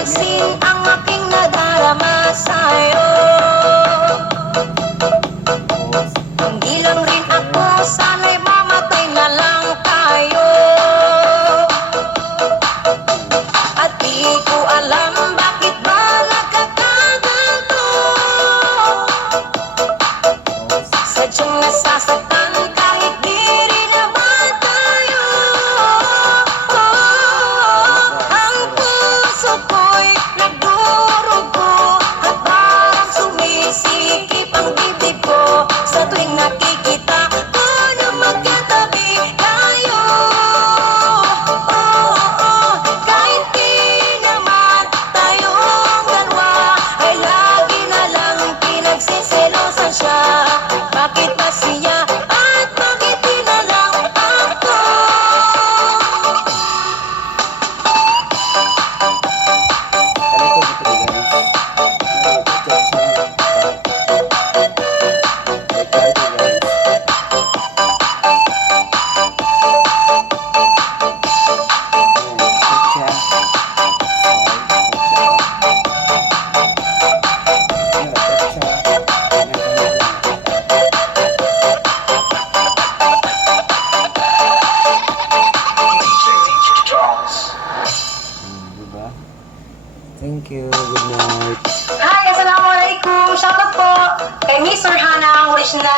mapansin ang aking nadarama sa'yo. Hindi lang rin ako, sana'y mamatay na lang tayo. At di ko alam bakit ba nagkakaganto. Sadyang nasasaktan kahit di rin naman tayo. Ang puso ko'y nagdurugo at parang sumisikip ang bibig ko sa tuwing nakikita ko na magkatabi tayo. Kahit di naman tayong dalawa ay lagi na lang pinagsiselosan siya. Bakit ba siya at bakit di na lang ako? Thank you. Good night. Hi, assalamualaikum. Shoutout po kay Miss Orhana, ang original